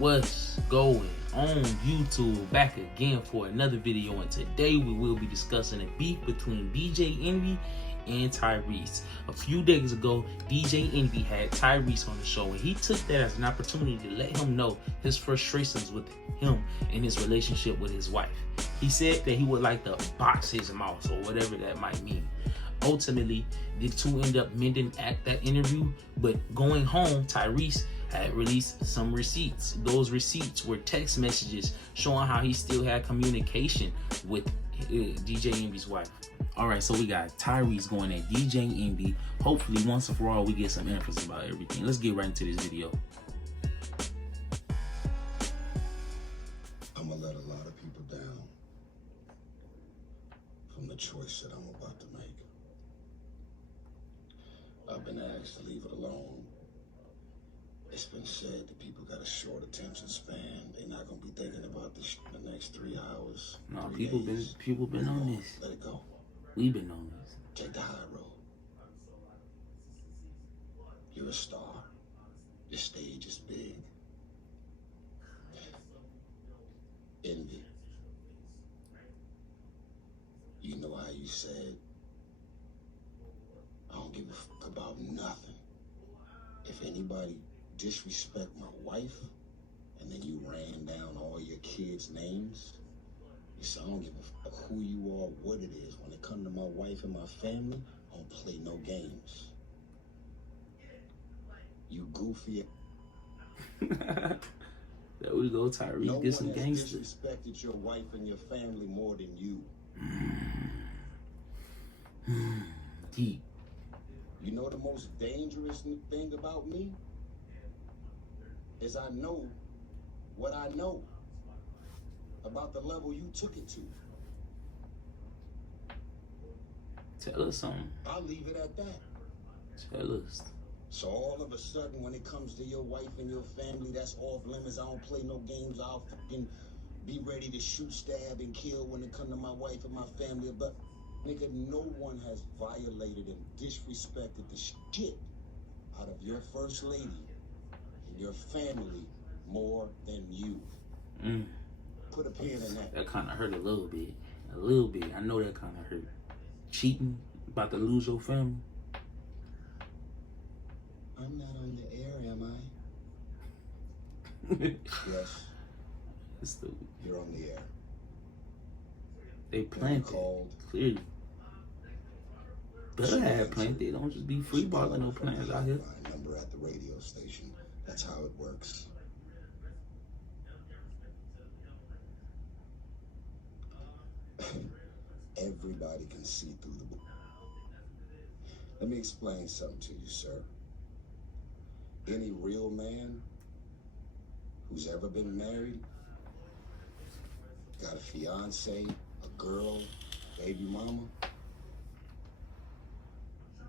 What's going on YouTube? Back again for another video, and today we will be discussing a beef between DJ Envy and Tyrese. A few days ago, DJ Envy had Tyrese on the show, and he took that as an opportunity to let him know his frustrations with him and his relationship with his wife. He said that he would like to box his mouth, or whatever that might mean. Ultimately, the two end up mending at that interview, but going home, Tyrese had released some receipts. Those receipts were text messages showing how he still had communication with DJ Envy's wife. All right, so we got Tyrese going at DJ Envy. Hopefully, once and for all, we get some answers about everything. Let's get right into this video. I'm gonna let a lot of people down from the choice that I'm about to make. I've been asked to leave it alone. It's been said that people got a short attention span. They're not gonna be thinking about this in the next 3 hours. No, people been on this. Let it go. We've been on this. Take the high road. You're a star. Your stage is big. Envy. You know how you said, I don't give a fuck about nothing. If anybody disrespect my wife, and then you ran down all your kids' names, you said, I don't give a fuck who you are, what it is. When it comes to my wife and my family, I don't play no games. You goofy. There we go, Tyrese. No Get some one has gangsters. disrespected your wife and your family more than you. Deep. You know the most dangerous thing about me? Is I know what I know about the level you took it to. Tell us something. I'll leave it at that. Tell us. So all of a sudden, when it comes to your wife and your family, that's off limits. I don't play no games. I'll fucking be ready to shoot, stab, and kill when it comes to my wife and my family. But nigga, no one has violated and disrespected the shit out of your first lady and your family more than you. Put a pin in that. That kind of hurt a little bit. A little bit. I know that kind of hurt. Cheating, about to lose your family. I'm not on the air, am I? Yes. You're on the air. They planted. Clearly. Better have planted. They don't just be free balling no plans out here. Number at the radio station. That's how it works. Everybody can see through the book. Let me explain something to you, sir. Any real man who's ever been married, got a fiance, a girl, baby mama,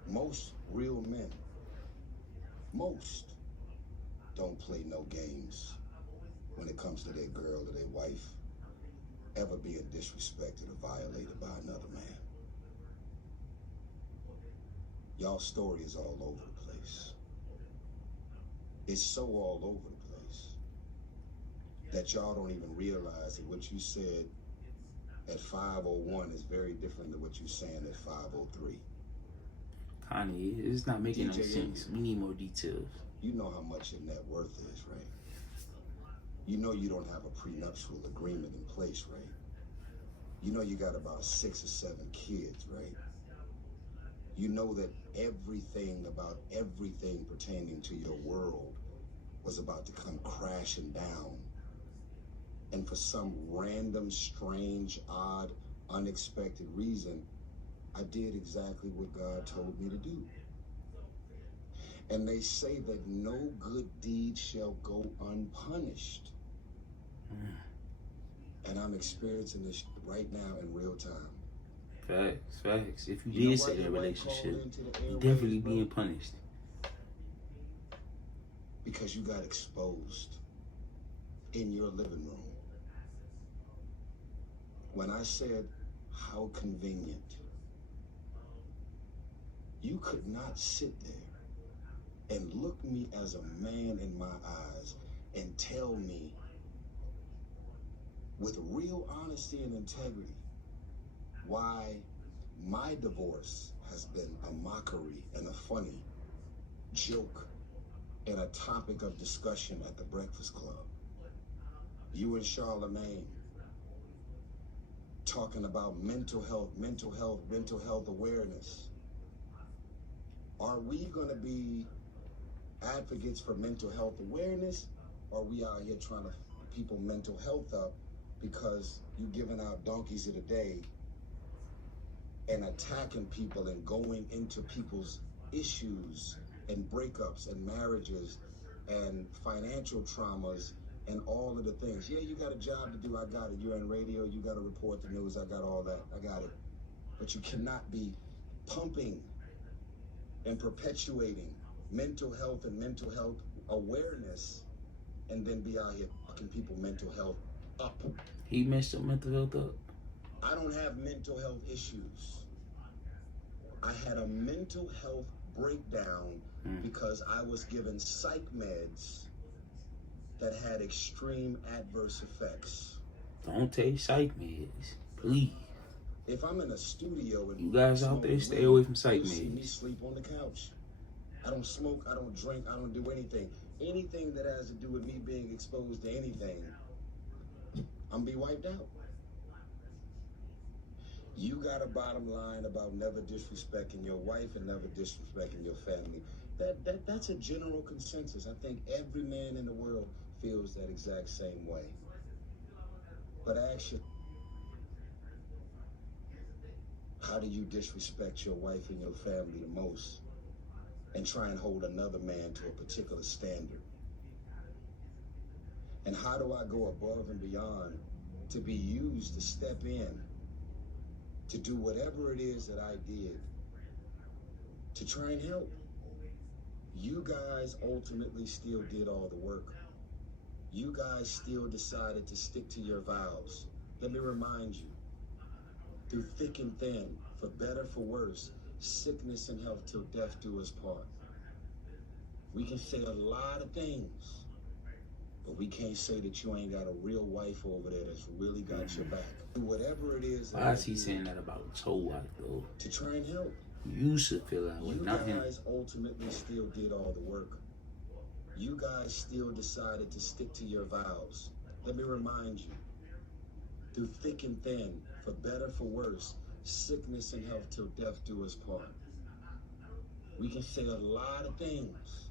most real men, most don't play no games when it comes to their girl or their wife ever being disrespected or violated by another man. Y'all story is all over the place. It's so all over the place that y'all don't even realize that what you said at 5:01 is very different than what you're saying at 5:03. Kanye, it's not making no sense. We need more details. You know how much your net worth is, right? You know you don't have a prenuptial agreement in place, right? You know you got about 6 or 7 kids, right? You know that everything about everything pertaining to your world was about to come crashing down. And for some random, strange, odd, unexpected reason, I did exactly what God told me to do. And they say that no good deed shall go unpunished. And I'm experiencing this right now in real time. Facts. If you did say that relationship, you definitely being punished. Because you got exposed in your living room. When I said, how convenient, you could not sit there and look me as a man in my eyes and tell me with real honesty and integrity why my divorce has been a mockery and a funny joke and a topic of discussion at the Breakfast Club. You and Charlemagne talking about mental health awareness. Are we going to be advocates for mental health awareness, or are we out here trying to people mental health up because you giving out donkeys of the day and attacking people and going into people's issues and breakups and marriages and financial traumas and all of the things? Yeah, you got a job to do, I got it. You're in radio, you got to report the news, I got all that, I got it. But you cannot be pumping and perpetuating mental health and mental health awareness and then be out here fucking people mental health up. He messed your mental health up? I don't have mental health issues. I had a mental health breakdown because I was given psych meds that had extreme adverse effects. Don't take psych meds, please. If I'm in a studio and you guys out there, stay away from psych meds. See me sleep on the couch. I don't smoke, I don't drink, I don't do anything. Anything that has to do with me being exposed to anything, I'm gonna be wiped out. You got a bottom line about never disrespecting your wife and never disrespecting your family. That's a general consensus. I think every man in the world feels that exact same way. But actually, how do you disrespect your wife and your family the most and try and hold another man to a particular standard? And how do I go above and beyond to be used to step in to do whatever it is that I did to try and help? You guys ultimately still did all the work. You guys still decided to stick to your vows. Let me remind you, through thick and thin, for better, for worse, sickness and health till death do us part. We can say a lot of things, but we can't say that you ain't got a real wife over there that's really got your back. Do whatever it is. Why is he saying that about his whole wife, though? To try and help. You should feel that way, not him. You guys ultimately still did all the work. You guys still decided to stick to your vows. Let me remind you, through thick and thin, for better, for worse, sickness and health till death do us part. We can say a lot of things,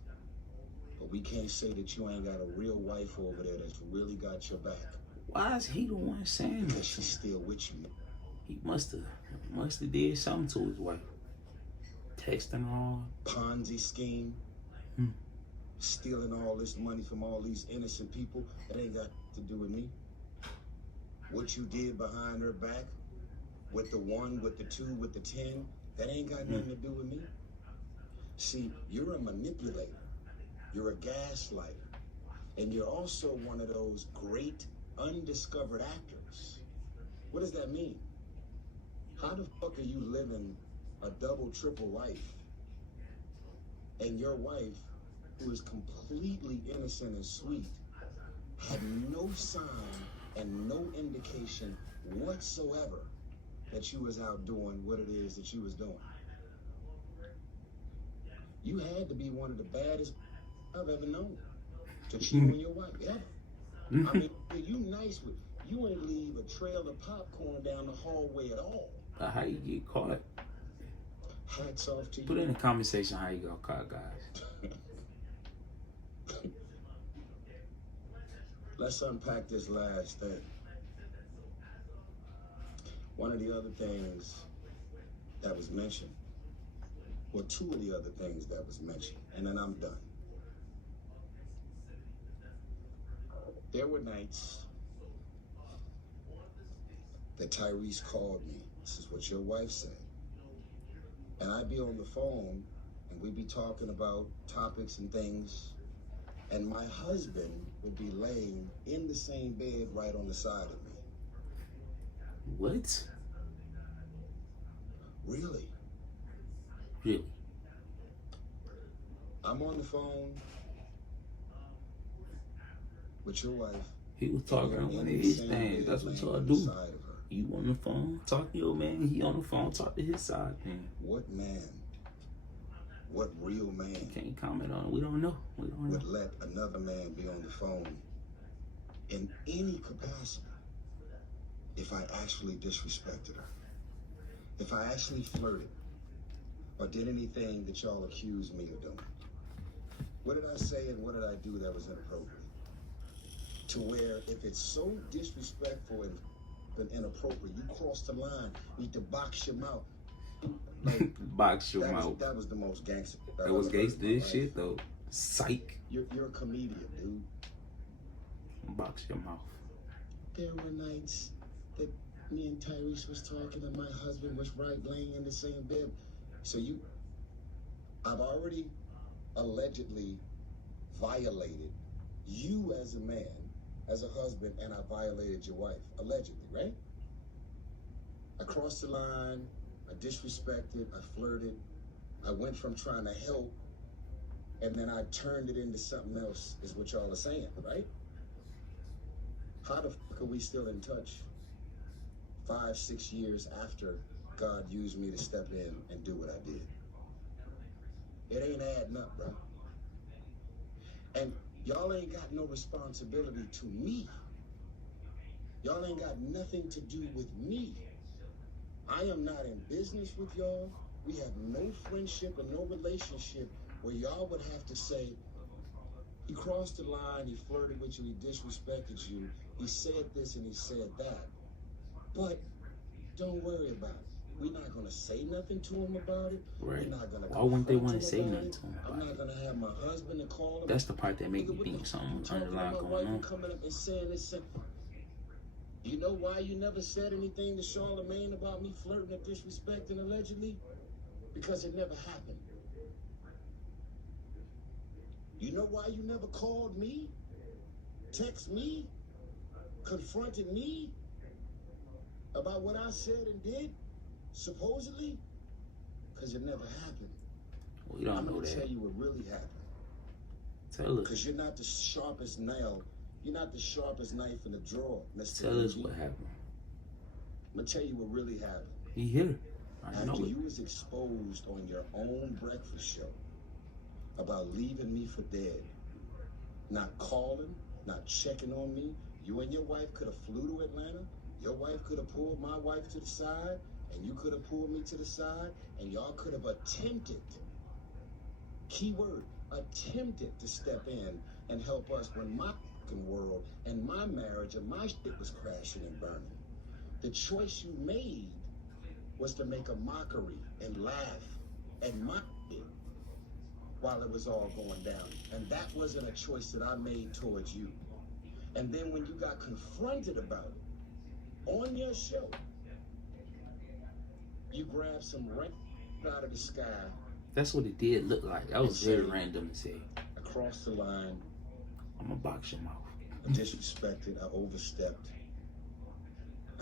but we can't say that you ain't got a real wife over there that's really got your back. Why is he the one saying Because that? she's still with you. He must have did something to his wife. Texting her all. Ponzi scheme. Stealing all this money from all these innocent people. That ain't got to do with me. What you did behind her back, with the 1, with the 2, with the 10, that ain't got nothing to do with me. See, you're a manipulator. You're a gaslighter. And you're also one of those great undiscovered actors. What does that mean? How the fuck are you living a double, triple life and your wife, who is completely innocent and sweet, had no sign and no indication whatsoever that you was out doing what it is that you was doing? You had to be one of the baddest I've ever known to cheat on your wife, ever. I mean, you nice with, you ain't leave a trail of popcorn down the hallway at all. How you get caught? Hats off to you. Put in the conversation how you got caught, guys. Let's unpack this last thing. One of the other things that was mentioned, well, 2 of the other things that was mentioned, and then I'm done. There were nights that Tyrese called me. This is what your wife said. And I'd be on the phone and we'd be talking about topics and things. And my husband would be laying in the same bed right on the side of me. What? Really? Really? I'm on the phone with your wife, He was talking on one of his things. That's what y'all do. You on the phone, talk to your man. He on the phone, talk to his side, man. What man, what real man can't comment on it. We don't know. Would let another man be on the phone in any capacity if I actually disrespected her, if I actually flirted or did anything that y'all accuse me of doing? What did I say and what did I do that was inappropriate? To where if it's so disrespectful and inappropriate, you cross the line, you need to box your mouth. Like, box your mouth. That was the most gangster. That was gangster as shit though. Psych. You're a comedian, dude. Box your mouth. There were nights that me and Tyrese was talking and my husband was right laying in the same bed. So I've already allegedly violated you as a man, as a husband, and I violated your wife, allegedly, right? I crossed the line, I disrespected, I flirted, I went from trying to help, and then I turned it into something else, is what y'all are saying, right? How the fuck are we still in touch 5-6 years after God used me to step in and do what I did? It ain't adding up, bro. And y'all ain't got no responsibility to me. Y'all ain't got nothing to do with me. I am not in business with y'all. We have no friendship and no relationship where y'all would have to say, he crossed the line, he flirted with you, he disrespected you, he said this and he said that. But don't worry about it. We're not going to say nothing to him about it. Right. We're not gonna Why wouldn't they want to say nothing to him about I'm not going to have my husband to call him. That's the part that makes me think something underlying going on. Coming up and saying this. You know why you never said anything to Charlamagne about me flirting or disrespecting allegedly? Because it never happened. You know why you never called me, text me, confronted me about what I said and did, supposedly? Because it never happened. We don't know that. I'm going to tell you what really happened. Tell us. Because you're not the sharpest nail. You're not the sharpest knife in the drawer, Mr. Tell us what happened. I'm going to tell you what really happened. He here. I know After it. you was exposed on your own breakfast show about leaving me for dead, not calling, not checking on me, you and your wife could have flew to Atlanta. Your wife could have pulled my wife to the side, and you could have pulled me to the side, and y'all could have attempted, keyword, attempted to step in and help us when my world and my marriage and my shit was crashing and burning. The choice you made was to make a mockery and laugh and mock it while it was all going down. And that wasn't a choice that I made towards you. And then when you got confronted about it on your show, you grabbed some rain out of the sky. That's what it did look like. That was very random to say. Across the line, I'm gonna box your mouth. I disrespected, I overstepped,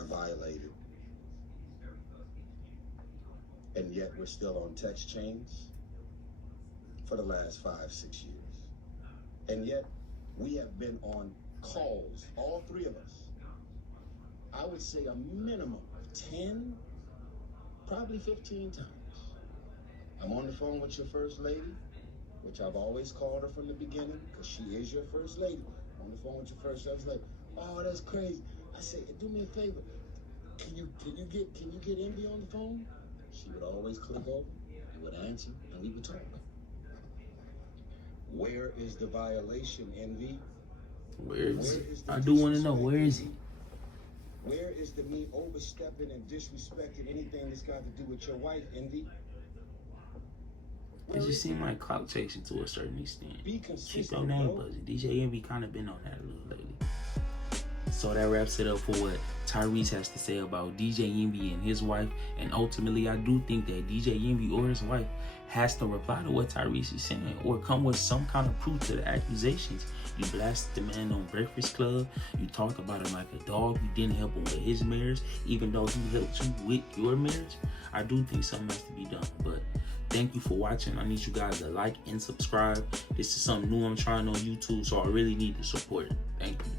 I violated. And yet we're still on text chains for the last 5-6 years. And yet we have been on calls, all three of us. I would say a minimum of 10, probably 15 times. I'm on the phone with your first lady, which I've always called her from the beginning, because she is your first lady. I'm on the phone with your first lady. I was like, oh, that's crazy. I said, do me a favor. Can you get Envy on the phone? She would always click over, and would answer, and we would talk. Where is the violation, Envy? Where is it? I do want to know, where is he? Where is the me overstepping and disrespecting anything that's got to do with your wife, Envy? It just seemed like clout chasing to a certain extent. Be Keep consistent, your name bro. buzzing. DJ Envy kind of been on that a little lately. So that wraps it up for what Tyrese has to say about DJ Envy and his wife. And ultimately, I do think that DJ Envy or his wife has to reply to what Tyrese is saying or come with some kind of proof to the accusations. You blasted the man on Breakfast Club. You talked about him like a dog. You didn't help him with his marriage, even though he helped you with your marriage. I do think something has to be done. But thank you for watching. I need you guys to like and subscribe. This is something new I'm trying on YouTube, so I really need the support. Thank you.